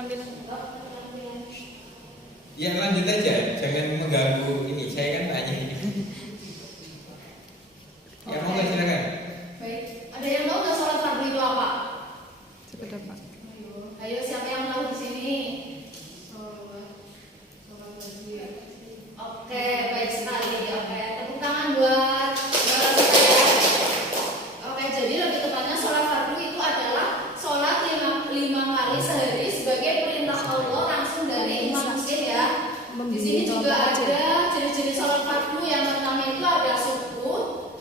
tampilan. Ya lanjut aja, jangan mengganggu ini. Saya kan tanya ini. Ya mau nggak silakan. Baik, ada yang tahu nggak sholat fardu itu apa? Sekedar Pak. Ayo siapa yang tahu di sini? Oke, baik sekali. Oke, tepuk tangan buat saya. Oke, jadi lebih tepatnya sholat fardu itu adalah sholat lima kali sehari sebagai perintah Allah langsung dari imam muslim ya. Di sini juga ada jenis-jenis sholat fardu. Yang pertama itu ada subuh,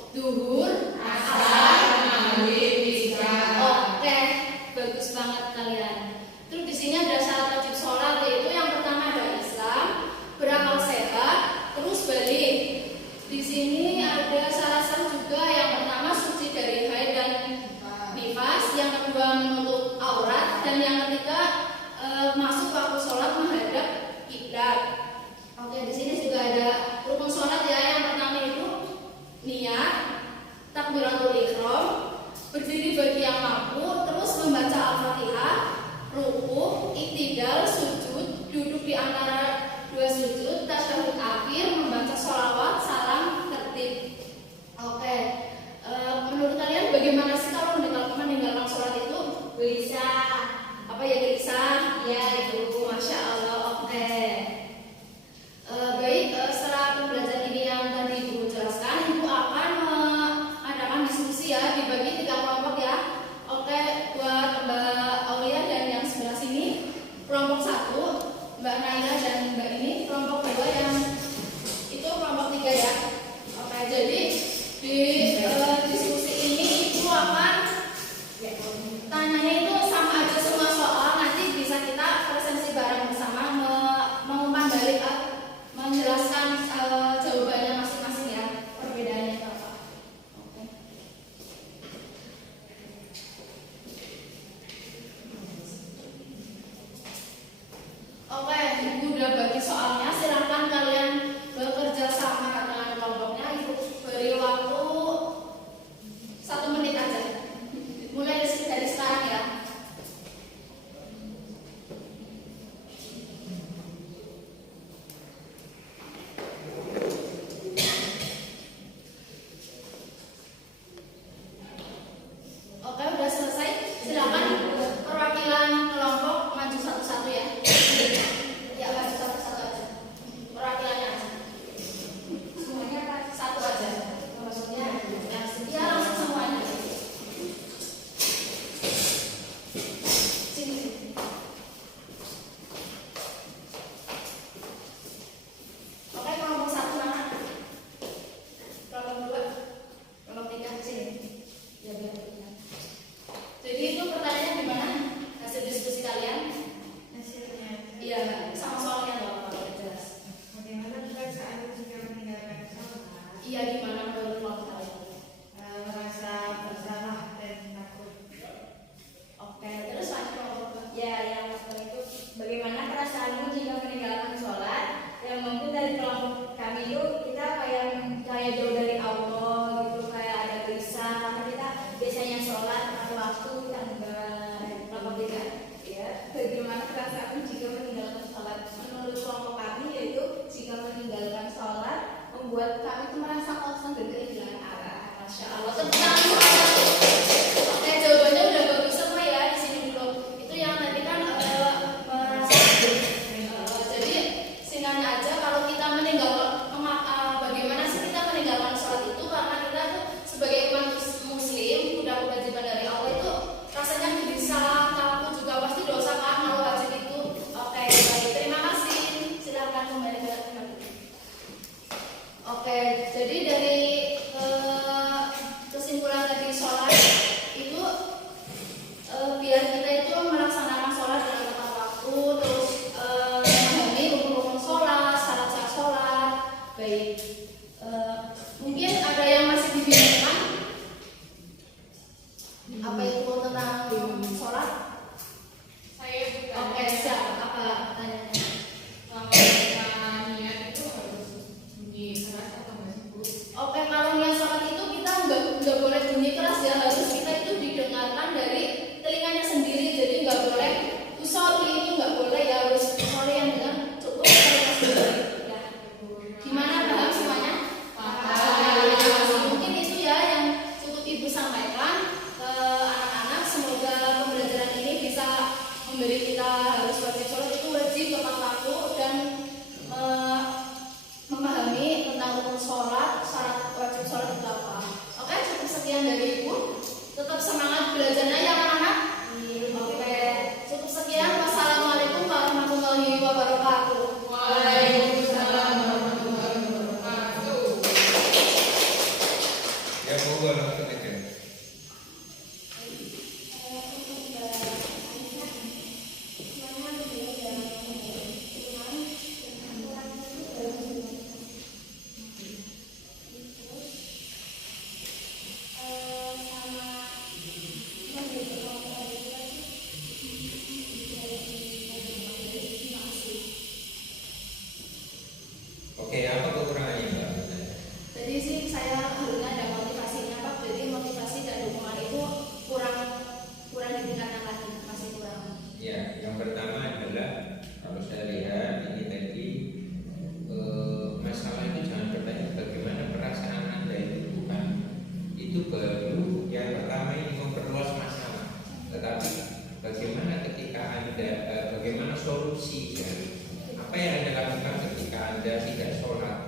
duhur, asar, maghrib, isya. Oke, bagus banget kalian. Terus di sini ada syarat wajib sholat, yaitu yang pertama ada Islam, berakal sehat, terus balik. Di sini ada syarat juga, yang pertama suci dari haid dan nifas, yang kedua menutup aurat, dan yang ketiga masuk waktu sholat menghadap kiblat. Oke, di sini juga ada rukun sholat ya. Yang pertama itu niat, takbiratul ihram, berdiri bagi yang mampu, terus membaca Al-Fatihah, ruku, iktidal, sujud, duduk di antara dua sujud, tasyahud akhir, membaca sholawat, salam, tertib. Oke, menurut kalian bagaimana sih kalau meninggalkan sholat itu? Gelisah. Apa ya gelisah? Ya itu, masya Allah. Oke. Baik, setelah pembelajaran ini yang tadi Ibu jelaskan, Ibu akan mengadakan diskusi ya, dibagi 3 kelompok ya. Oke, buat Mbak Aulia dan yang sebelah sini, kelompok 1 Mbak Naya dan Mbak ini, kelompok 2 yang itu kelompok 3 ya. Oke, jadi di diskusi ini Ibu akan tanyanya itu sama aja semua soal, nanti bisa kita presensi bareng bersama, mengumpan balik menjelaskan jawabannya masing-masing ya, perbedaannya apa. Oke. Oke, Ibu udah bagi soalnya, silakan kalian bekerja sama dengan kelompoknya. Ibu beri waktu 1 menit aja, mulai dari sekarang ya. Oke, udah selesai. Silakan perwakilan kelompok maju satu-satu ya. Ya, maju satu-satu aja. Perwakilannya aja. Semuanya satu aja. Maksudnya ya langsung semuanya. Sini. Oke, kelompok 1 mana? Kelompok 2, kelompok 3 sini. Ya biar lihat. Jadi itu pertanyaannya gimana? Hasil diskusi kalian? Hasilnya? Iya, sama soalnya nggak apa-apa, jelas. Bagaimana perasaan jika meninggalkan sholat? Iya, gimana menurut kelompok kalian? Merasa bersalah dan takut. Oke, terus lanjut kelompok. Ya, yang pertama itu bagaimana perasaanmu jika meninggalkan sholat? Yang mungkin dari kelompok kami itu kita kayak jauh dari Allah gitu, kayak ada gelisah karena kita biasanya sholat tepat waktu, kita enggak. Kelompok tiga, ya. Bagaimana perasaanmu jika meninggalkan sholat? Menurut kelompok kami yaitu jika meninggalkan sholat membuat kami itu merasa kosong dan kehilangan arah. Masya Allah, tepuk tangan semuanya. Oke, jawabannya udah bagus semua ya. Di sini dulu. Itu yang tadi kan merasa. Jadi singkatnya aja, kalau kita bagaimana sih kita meninggalkan sholat itu? Karena kita tuh sebagai umat muslim udah kewajiban dari Allah itu rasanya bisa takut juga pasti dosa kan kalau wajib itu. Oke, baik, terima kasih. Silakan kembali ke teman. Oke, jadi dari kesimpulan tadi sholat itu biar kita itu melaksanakan sholat dengan tepat waktu, terus memahami rukun-rukun sholat, syarat-syarat sholat. Baik, mungkin ada yang masih dibingungkan apa itu tentang sholat? Saya juga. Oke, siap. Apa pertanyaannya? Kalau kita niat itu harus bunyi keras atau masih Bu? Oke, kalau niat sholat itu kita nggak boleh bunyi keras ya, harus kita itu didengarkan dari telinganya sendiri, jadi nggak boleh usolli itu nggak memberi kita harus wajib sholat itu wajib tepat waktu dan memahami tentang rukun sholat, syarat wajib sholat itu apa. Oke, cukup sekian dari Ibu. Tetap semangat belajarnya ya anak-anak. Oke, cukup sekian. Wassalamualaikum warahmatullahi wabarakatuh. Waalaikumsalam warahmatullahi wabarakatuh. Ya monggo langsung aja. Oke, apa kekurangannya Mbak? Jadi sih saya harusnya ada motivasinya Pak. Jadi motivasi dan dukungan itu kurang ditingkatkan lagi, masih kurang. Ya, yang pertama adalah kalau saya lihat ini tadi masalah itu jangan bertanya bagaimana perasaan Anda itu, bukan itu baru yang pertama ini memperluas masalah, tetapi bagaimana ketika Anda bagaimana solusi dari apa yang Anda lakukan ketika Anda tidak sholat